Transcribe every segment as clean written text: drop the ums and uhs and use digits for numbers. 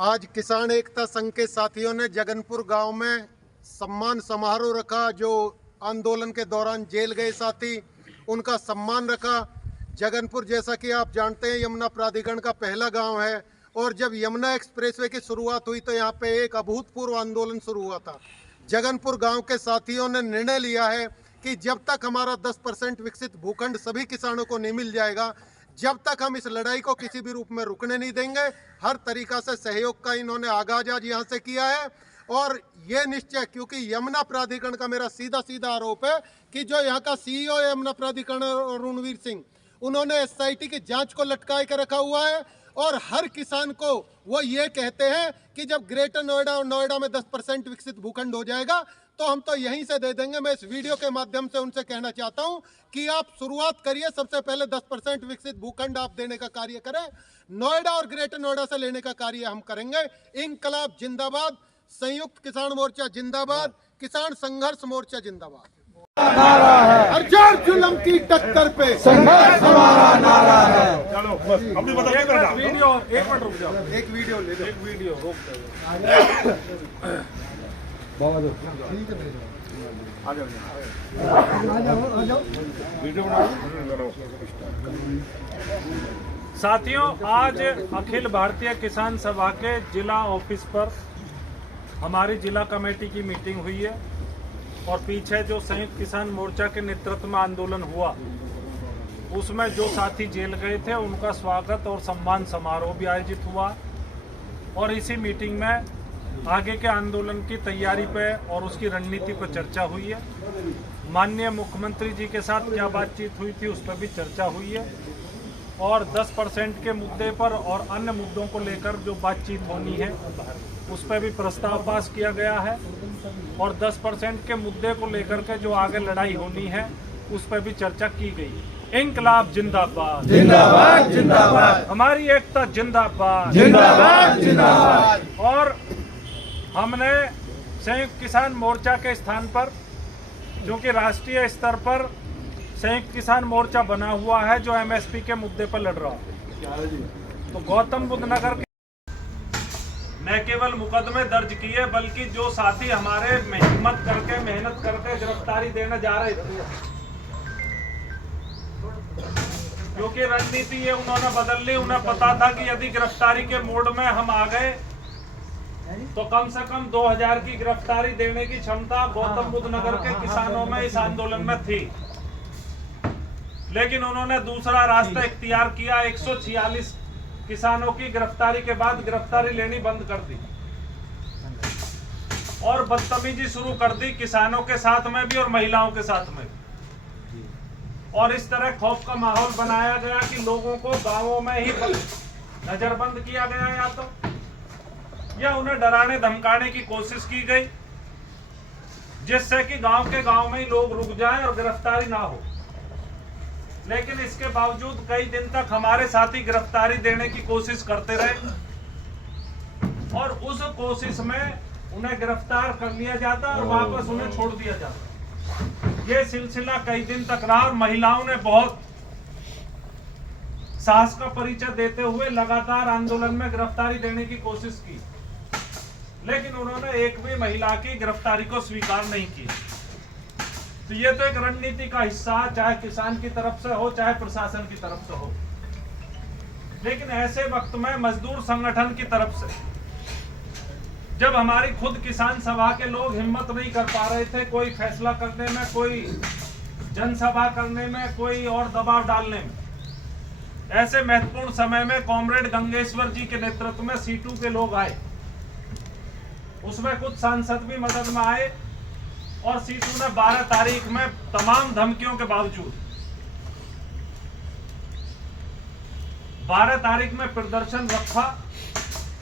आज किसान एकता संघ के साथियों ने जगनपुर गांव में सम्मान समारोह रखा। जो आंदोलन के दौरान जेल गए साथी, उनका सम्मान रखा। जगनपुर जैसा कि आप जानते हैं यमुना प्राधिकरण का पहला गांव है और जब यमुना एक्सप्रेसवे की शुरुआत हुई तो यहाँ पे एक अभूतपूर्व आंदोलन शुरू हुआ था। जगनपुर गांव के साथियों ने निर्णय लिया है कि जब तक हमारा 10% विकसित भूखंड सभी किसानों को नहीं मिल जाएगा, जब तक हम इस लड़ाई को किसी भी रूप में रुकने नहीं देंगे। हर तरीका से सहयोग का इन्होंने आगाज आज यहाँ से किया है और ये निश्चय, क्योंकि यमुना प्राधिकरण का मेरा सीधा आरोप है कि जो यहाँ का सीईओ है यमुना प्राधिकरण रणवीर सिंह, उन्होंने एसआईटी की जांच को लटकाए के रखा हुआ है और हर किसान को वो ये कहते हैं कि जब ग्रेटर नोएडा और नोएडा में 10% विकसित भूखंड हो जाएगा तो हम तो यहीं से दे देंगे। मैं इस वीडियो के माध्यम से उनसे कहना चाहता हूं कि आप शुरुआत करिए, सबसे पहले 10% विकसित भूखंड आप देने का कार्य करें। नोएडा और ग्रेटर नोएडा से लेने का कार्य हम करेंगे। इंकलाब जिंदाबाद, संयुक्त किसान मोर्चा जिंदाबाद, किसान संघर्ष मोर्चा जिंदाबाद। नारा है हर जुल्म की टक्कर पे संघर्ष हमारा नारा है। चलो बस अपनी बताइए। वीडियो एक मिनट रुक जाओ, एक वीडियो ले लो। एक वीडियो रोक दो। ठीक है, आ जाओ वीडियो साथियों, आज अखिल भारतीय किसान सभा के जिला ऑफिस पर हमारी जिला कमेटी की मीटिंग हुई है और पीछे जो संयुक्त किसान मोर्चा के नेतृत्व में आंदोलन हुआ उसमें जो साथी जेल गए थे उनका स्वागत और सम्मान समारोह भी आयोजित हुआ और इसी मीटिंग में आगे के आंदोलन की तैयारी पे और उसकी रणनीति पर चर्चा हुई है। माननीय मुख्यमंत्री जी के साथ क्या बातचीत हुई थी उस पर भी चर्चा हुई है और 10% के मुद्दे पर और अन्य मुद्दों को लेकर जो बातचीत होनी है उस पर भी प्रस्ताव पास किया गया है और 10% के मुद्दे को लेकर के जो आगे लड़ाई होनी है उस पर भी चर्चा की गई। इंकलाब जिंदाबाद, जिंदाबाद जिंदाबाद, हमारी एकता जिंदाबाद, जिंदाबाद जिंदाबाद। और हमने संयुक्त किसान मोर्चा के स्थान पर, जो कि राष्ट्रीय स्तर पर संयुक्त किसान मोर्चा बना हुआ है जो एमएसपी के मुद्दे पर लड़ रहा है, तो गौतम बुद्ध नगर के न केवल मुकदमे दर्ज किए बल्कि जो साथी हमारे हिम्मत करके मेहनत करके गिरफ्तारी देने जा रहे थे, क्योंकि रणनीति ये उन्होंने बदल ली। उन्हें पता था कि यदि गिरफ्तारी के मोड में हम आ गए तो कम से कम 2000 की गिरफ्तारी देने की क्षमता गौतम बुद्ध नगर के किसानों में इस आंदोलन में थी, लेकिन उन्होंने दूसरा रास्ता इख्तियार किया। 146 किसानों की गिरफ्तारी के बाद गिरफ्तारी लेनी बंद कर दी और बदतमीजी शुरू कर दी किसानों के साथ में भी और महिलाओं के साथ में भी। और इस तरह खौफ का माहौल बनाया गया कि लोगों को गांवों में ही नजरबंद किया गया या उन्हें डराने धमकाने की कोशिश की गई, जिससे कि गांव के गांव में ही लोग रुक जाएं और गिरफ्तारी ना हो। लेकिन इसके बावजूद कई दिन तक हमारे साथी गिरफ्तारी देने की कोशिश करते रहे और उस कोशिश में उन्हें गिरफ्तार कर लिया जाता और वापस उन्हें छोड़ दिया जाता। ये सिलसिला कई दिन तक रहा और महिलाओं ने बहुत साहस का परिचय देते हुए लगातार आंदोलन में गिरफ्तारी देने की कोशिश की, लेकिन उन्होंने एक भी महिला की गिरफ्तारी को स्वीकार नहीं किया। तो ये तो एक रणनीति का हिस्सा, चाहे किसान की तरफ से हो चाहे प्रशासन की तरफ से हो। लेकिन ऐसे वक्त में मजदूर संगठन की तरफ से जब हमारी खुद किसान सभा के लोग हिम्मत नहीं कर पा रहे थे कोई फैसला करने में, कोई जनसभा करने में, कोई और दबाव डालने में, ऐसे महत्वपूर्ण समय में कॉमरेड गंगेश्वर जी के नेतृत्व में सीटू के लोग आए। उसमें कुछ सांसद भी मदद में आए और सीटू ने 12 तारीख में तमाम धमकियों के बावजूद 12 तारीख में प्रदर्शन रखा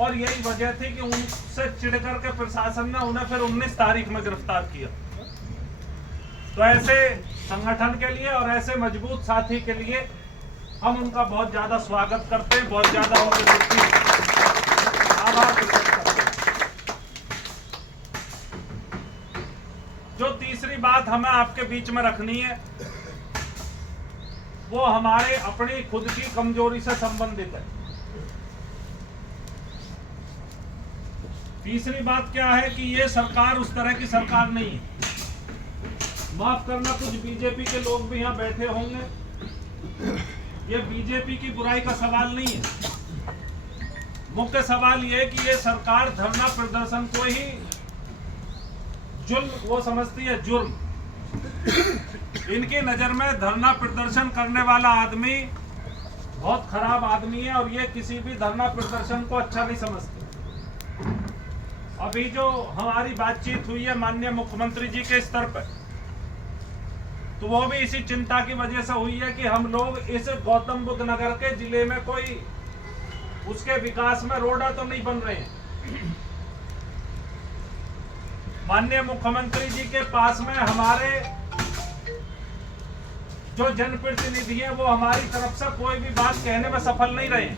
और यही वजह थी कि उनसे चिढ़कर के प्रशासन ने उन्हें फिर 19 तारीख में गिरफ्तार किया। तो ऐसे संगठन के लिए और ऐसे मजबूत साथी के लिए हम उनका बहुत ज्यादा स्वागत करते हैं, बहुत ज्यादा उनके प्रति आभार प्रकट करते हैं। जो तीसरी बात हमें आपके बीच में रखनी है वो हमारे अपनी खुद की कमजोरी से संबंधित है। तीसरी बात क्या है कि ये सरकार उस तरह की सरकार नहीं है। माफ करना, कुछ बीजेपी के लोग भी यहाँ बैठे होंगे, ये बीजेपी की बुराई का सवाल नहीं है। मुख्य सवाल ये है कि ये सरकार धरना प्रदर्शन को ही जुल्म वो समझती है, जुर्म। इनकी नजर में धरना प्रदर्शन करने वाला आदमी बहुत खराब आदमी है और ये किसी भी धरना प्रदर्शन को अच्छा नहीं समझते। अभी जो हमारी बातचीत हुई है माननीय मुख्यमंत्री जी के स्तर पर, तो वो भी इसी चिंता की वजह से हुई है कि हम लोग इस गौतम बुद्ध नगर के जिले में कोई उसके विकास में रोड़ा तो नहीं बन रहे हैं। माननीय मुख्यमंत्री जी के पास में हमारे जो जनप्रतिनिधि हैं वो हमारी तरफ से कोई भी बात कहने में सफल नहीं रहे।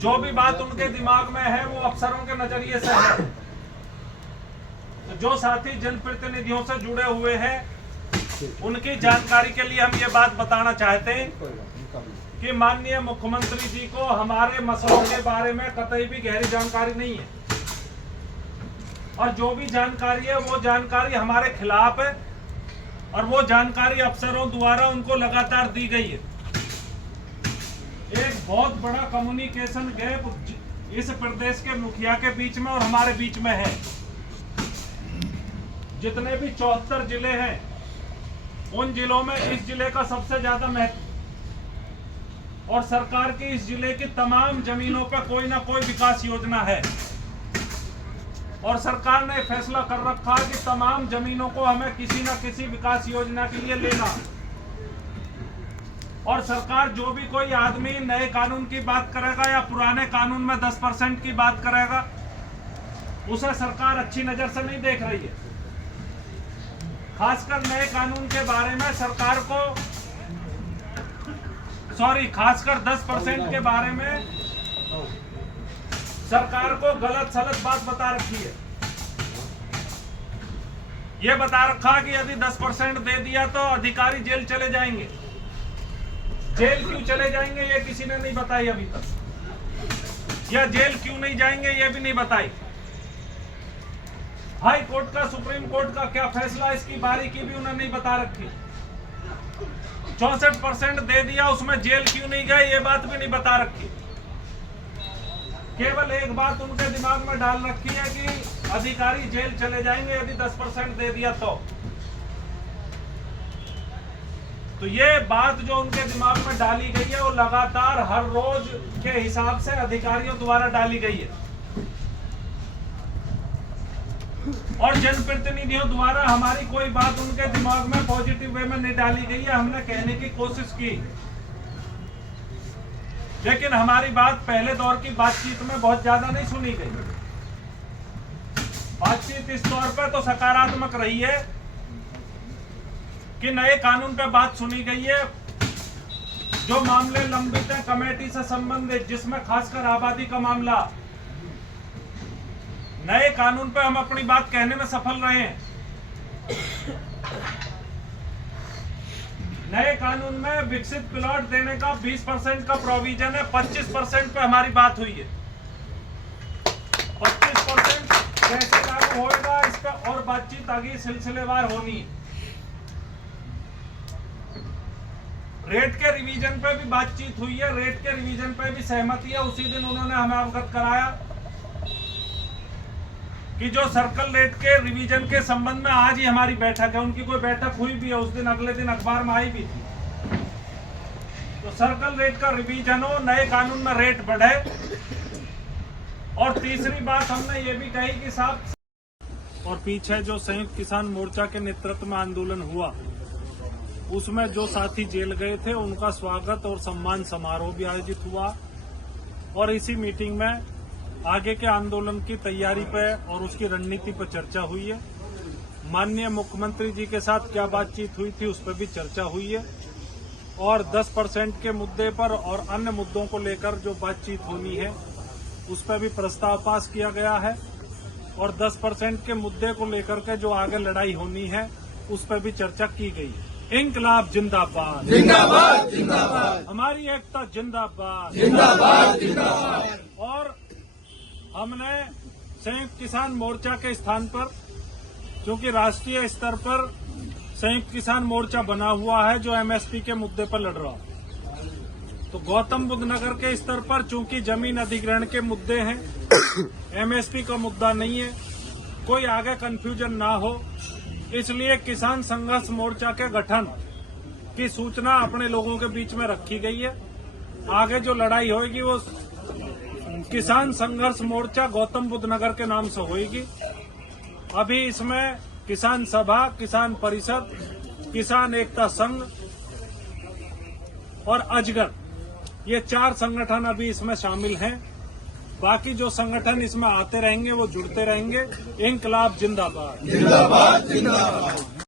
जो भी बात उनके दिमाग में है वो अफसरों के नजरिए से है। तो जो साथी जनप्रतिनिधियों से जुड़े हुए हैं उनकी जानकारी के लिए हम ये बात बताना चाहते हैं कि माननीय मुख्यमंत्री जी को हमारे मसलों के बारे में कतई भी गहरी जानकारी नहीं है और जो भी जानकारी है वो जानकारी हमारे खिलाफ है और वो जानकारी अफसरों द्वारा उनको लगातार दी गई है। एक बहुत बड़ा कम्युनिकेशन गैप इस प्रदेश के मुखिया के बीच में और हमारे बीच में है। जितने भी 74 जिले हैं उन जिलों में इस जिले का सबसे ज्यादा महत्व और सरकार की इस जिले की तमाम जमीनों पर कोई ना कोई विकास योजना है और सरकार ने फैसला कर रखा है कि तमाम जमीनों को हमें किसी न किसी विकास योजना के लिए लेना। और सरकार जो भी कोई आदमी नए कानून की बात करेगा या पुराने कानून में 10% की बात करेगा उसे सरकार अच्छी नजर से नहीं देख रही है। खासकर नए कानून के बारे में सरकार को खासकर 10% के बारे में सरकार को गलत सलत बात बता रखी है। ये बता रखा कि यदि 10% दे दिया तो अधिकारी जेल चले जाएंगे। जेल क्यों चले जाएंगे ये किसी ने नहीं बताई अभी तक, या जेल क्यों नहीं जाएंगे ये भी नहीं बताई। हाई कोर्ट का, सुप्रीम कोर्ट का क्या फैसला इसकी बारीकी भी उन्होंने नहीं बता रखी। 64% दे दिया उसमें जेल क्यों नहीं गए ये बात भी नहीं बता रखी। केवल एक बात उनके दिमाग में डाल रखी है कि अधिकारी जेल चले जाएंगे यदि 10% दे दिया तो ये बात जो उनके दिमाग में डाली गई है वो लगातार हर रोज के हिसाब से अधिकारियों द्वारा डाली गई है और जनप्रतिनिधियों द्वारा हमारी कोई बात उनके दिमाग में पॉजिटिव वे में नहीं डाली गई है। हमने कहने की कोशिश की लेकिन हमारी बात पहले दौर की बातचीत में बहुत ज्यादा नहीं सुनी गई। बातचीत इस तौर पर तो सकारात्मक रही है कि नए कानून पे बात सुनी गई है। जो मामले लंबित हैं कमेटी से संबंधित, जिसमें खासकर आबादी का मामला, नए कानून पे हम अपनी बात कहने में सफल रहे हैं। नए कानून में विकसित प्लॉट देने का 20% का प्रोविजन है। 25% पे हमारी बात हुई है। 25% कैसे लागू होएगा इस पर और बातचीत आगे सिलसिलेवार होनी है। रेट के रिवीजन पे भी बातचीत हुई है, रेट के रिवीजन पे भी सहमति है। उसी दिन उन्होंने हमें अवगत कराया कि जो सर्कल रेट के रिवीजन के संबंध में आज ही हमारी बैठक है। उनकी कोई बैठक हुई भी है उस दिन, अगले दिन अखबार में आई भी थी। तो सर्कल रेट का रिवीजन हो, नए कानून में रेट बढ़े। और तीसरी बात हमने ये भी कही कि साहब और पीछे जो संयुक्त किसान मोर्चा के नेतृत्व में आंदोलन हुआ उसमें जो साथी जेल गए थे उनका स्वागत और सम्मान समारोह भी आयोजित हुआ और इसी मीटिंग में आगे के आंदोलन की तैयारी पे और उसकी रणनीति पर चर्चा हुई है। माननीय मुख्यमंत्री जी के साथ क्या बातचीत हुई थी उस पर भी चर्चा हुई है और 10% के मुद्दे पर और अन्य मुद्दों को लेकर जो बातचीत होनी है उस पर भी प्रस्ताव पास किया गया है और 10% के मुद्दे को लेकर के जो आगे लड़ाई होनी है उस पर भी चर्चा की गई है। इंकलाब जिंदाबाद, जिंदाबाद जिंदाबाद, हमारी एकता जिंदाबाद, जिंदाबाद जिंदाबाद। और हमने संयुक्त किसान मोर्चा के स्थान पर, क्योंकि राष्ट्रीय स्तर पर संयुक्त किसान मोर्चा बना हुआ है जो एमएसपी के मुद्दे पर लड़ रहा है, तो गौतम बुद्ध नगर के स्तर पर चूंकि जमीन अधिग्रहण के मुद्दे हैं, एमएसपी का मुद्दा नहीं है, कोई आगे कंफ्यूजन ना हो, इसलिए किसान संघर्ष मोर्चा के गठन की सूचना अपने लोगों के बीच में रखी गई है। आगे जो लड़ाई होगी वो किसान संघर्ष मोर्चा गौतम बुद्ध नगर के नाम से होगी। अभी इसमें किसान सभा, किसान परिषद, किसान एकता संघ और अजगर, ये 4 संगठन अभी इसमें शामिल हैं। बाकी जो संगठन इसमें आते रहेंगे वो जुड़ते रहेंगे। इंकलाब जिंदाबाद। जिंदाबाद जिंदाबाद।